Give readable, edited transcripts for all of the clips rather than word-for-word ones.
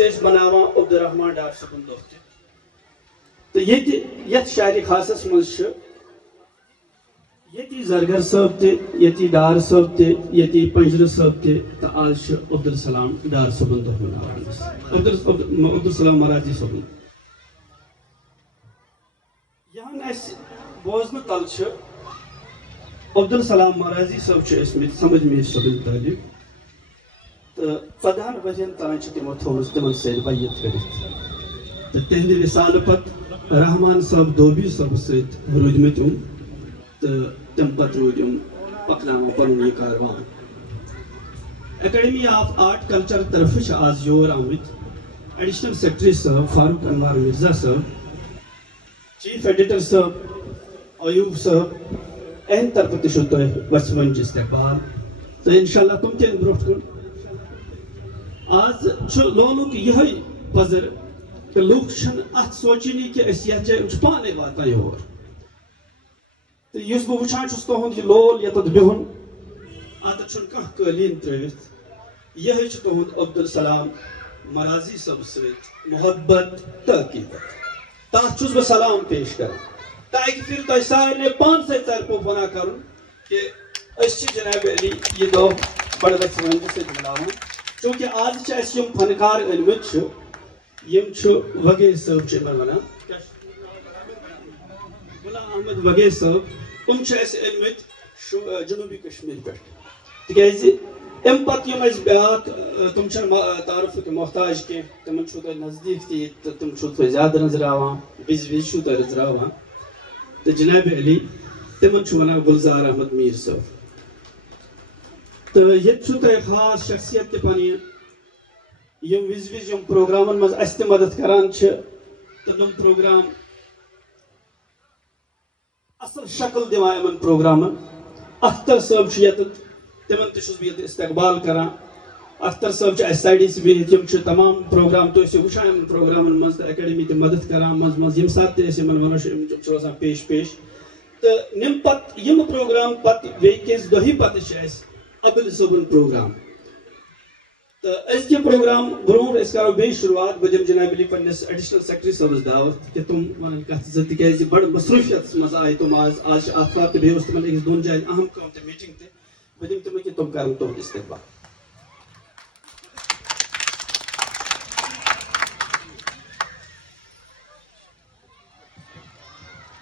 بناوان عبدالرحمان ڈار صبن دۄہ تہِ تہٕ یتھ شاعرِ خاصس منٛز چھُ ییٚتی زرگر صٲب تہِ ییٚتی ڈار صٲب تہِ ییٚتی پنجرٕ صٲب تہِ تہٕ آز چھُ عبدالسلام ڈار صبن دۄہ مناوان عبدالسلام مراجی صبن یہاں اسہِ بوزنہٕ تل چھُ عبدالسلام مراجی صٲب چھُ ٲسمٕتۍ سمجھ میٖر صٲبٕنۍ طٲلب تہٕ 14 ؤرین تام چھِ تِمو تھوٚومٕژ تِمن سۭتۍ بیعت کٔرِتھ تہٕ تِہنٛدِ وِصالہٕ پتہٕ رحمان صٲب دوبی صٲبہٕ سۭتۍ روٗدمٕتۍ یِم تہٕ تمہِ پتہٕ روٗدۍ یِم پکناوان پنُن یہِ کاروان اکیڈمی آف آرٹ کلچر طرفہٕ چھِ آز یور آمٕتۍ ایڈیشنل سیکرٹری صٲب فاروق انوار مرزا صٲب چیف ایڈیٹر صٲب ایوب صٲب اہند طرفہٕ تہِ چھُ تۄہہِ وسوٕنچ استقبال تہٕ انشاءاللہ تِم تہِ یِن برٛونٛٹھ کُن آز چھُ لولُک یِہوٚے پزر تہٕ لُکھ چھِنہٕ اتھ سونچٲنی کہِ أسۍ یتھ جایہِ چھِ پانے واتان یور تہٕ یُس بہٕ وٕچھان چھُس تُہُنٛد یہِ لول ییٚتٮ۪تھ بِہُن اتھ چھُنہٕ کانٛہہ قٲلیٖن ترٲوِتھ یِہوٚے چھُ تُہُنٛد عبدالسلام مرازی صٲبہٕ سۭتۍ محبت تہٕ عقیدت تتھ چھُس بہٕ سلام پیش کران تہٕ اکہِ پھِرِ تۄہہِ سارنٕے پانسٕے طرفہٕ وَنان کرُن کہِ أسۍ چھِ جناب علی یہِ دۄہ بڑٕ وسوٲنجہِ سۭتۍ مِلاوان چوٗنکہِ آز چھِ اَسہِ یِم فنکار أنۍمٕتۍ چھِ یِم چھُ وغیٖر صٲب چھِ یِمن وَنان غلام احمد وغیٖر صٲب تِم چھِ اَسہِ أنۍمٕتۍ جنوٗبی کشمیٖر پٮ۪ٹھ تِکیٛازِ اَمہِ پتہٕ یِم اَسہِ بیٛاکھ تِم چھِنہٕ تعارُفٕکۍ محتاج کینٛہہ تِمن چھُو تۄہہِ نزدیٖک تہِ ییٚتہِ تہٕ تِم چھُو تۄہہِ زیادٕ نظراوان وِزِ وِزِ چھُو تۄہہِ نظراوان تہٕ جناب علی تِمن چھُ وَنان گُلزار احمد میٖر صٲب تہٕ ییٚتہِ چھُو تۄہہِ خاص شخصیت تہِ پنٕنۍ یِم وِزِ وِزِ یِم پروگرامن منٛز اَسہِ تہِ مدد کران چھِ تہٕ تِم پروگرام اصل شکل دِوان یِمن پروگرامن اختر صٲب چھُ ییٚتٮ۪تھ تِمن تہِ چھُس بہٕ ییٚتہِ استقبال کران اختر صٲب چھِ اَسہِ سایڈس بِہِتھ یِم چھِ تمام پروگرام تُہۍ ٲسِو وٕچھان یِمن پروگرامن منٛز تہٕ اکیڈمی تہِ مدد کران منٛزٕ منٛزٕ ییٚمہِ ساتہٕ تہِ أسۍ یِمن وَنو چھِ یِم چھِ روزان پیش تہٕ یِم پروگرام پتہٕ بیٚیہِ کینٛژِ دۄہہِ پتہٕ چھِ اَسہِ عبدل صٲبُن پروگرام تہٕ أزکہِ پروگرام برونٛٹھ أسۍ کرو بیٚیہِ شروعات بہٕ دِمہٕ جناب علی پننِس ایڈیشنل سیکرٹری صٲبس دعوت کہِ تِم ونن کتھ زٕ تِکیٛازِ بڑٕ مصروٗفیتس منٛز آیہِ تِم آز چھِ آتھوار تہٕ بیٚیہِ اوس تِمن أکِس 2 جاین اہم کٲم تہٕ میٖٹنگ تہِ بہٕ دِمہٕ تِمن کہِ تِم کرن تُہُنٛد استقبال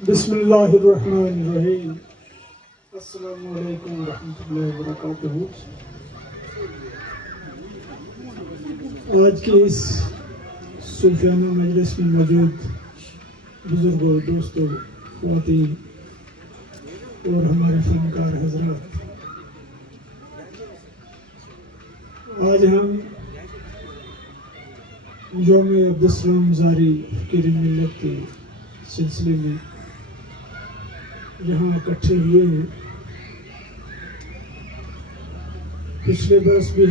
بسم اللہ الرحمن الرحیم السلام علیکم ورحمۃ اللہ وبرکاتہ آج کے اس صوفیانہ مجلس میں موجود بزرگوں دوستوں خواتین اور ہمارے فنکار حضرات آج ہم یوم عبدالسلام مزاری فقیر ملت کے سلسلے میں یہاں اکٹھے ہوئے ہیں پچھلے برس بھی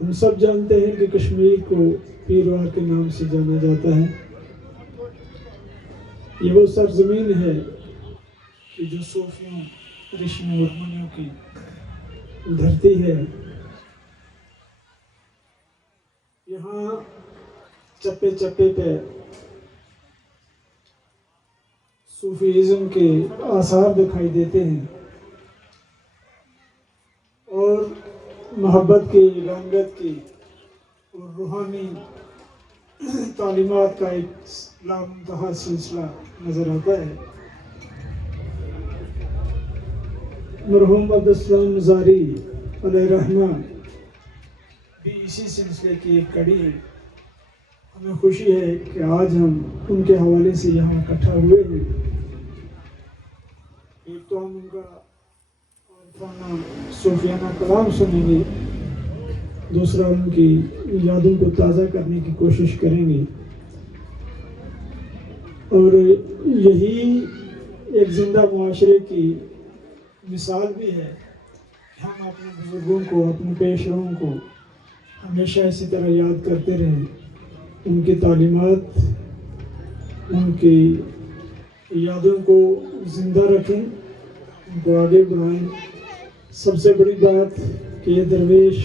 ہم سب جانتے ہیں کہ کشمیر کو پیروار کے نام سے جانا جاتا ہے یہ وہ سرزمین ہے کہ جو صوفیوں رشیوں اور منیوں کی دھرتی ہے یہاں چپے چپے پہ صوفیزم کے آثار دکھائی دیتے ہیں اور محبت کی رنگت کی اور روحانی تعلیمات کا ایک لامنتہا سلسلہ نظر آتا ہے مرحوم عبدالسلام مزاری علیہ رحمہ بھی اسی سلسلے کی ایک کڑی ہے ہمیں خوشی ہے کہ آج ہم ان کے حوالے سے یہاں اکٹھا ہوئے ہیں ایک تو ہم ان کا عارفانہ صوفیانہ کلام سنیں گے دوسرا ان کی یادوں کو تازہ کرنے کی کوشش کریں گے اور یہی ایک زندہ معاشرے کی مثال بھی ہے کہ ہم اپنے بزرگوں کو اپنے پیش روؤں کو ہمیشہ اسی طرح یاد کرتے رہیں ان کی تعلیمات ان کی یادوں کو زندہ رکھیں ان کو آگے بڑھائیں سب سے بڑی بات کہ یہ درویش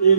1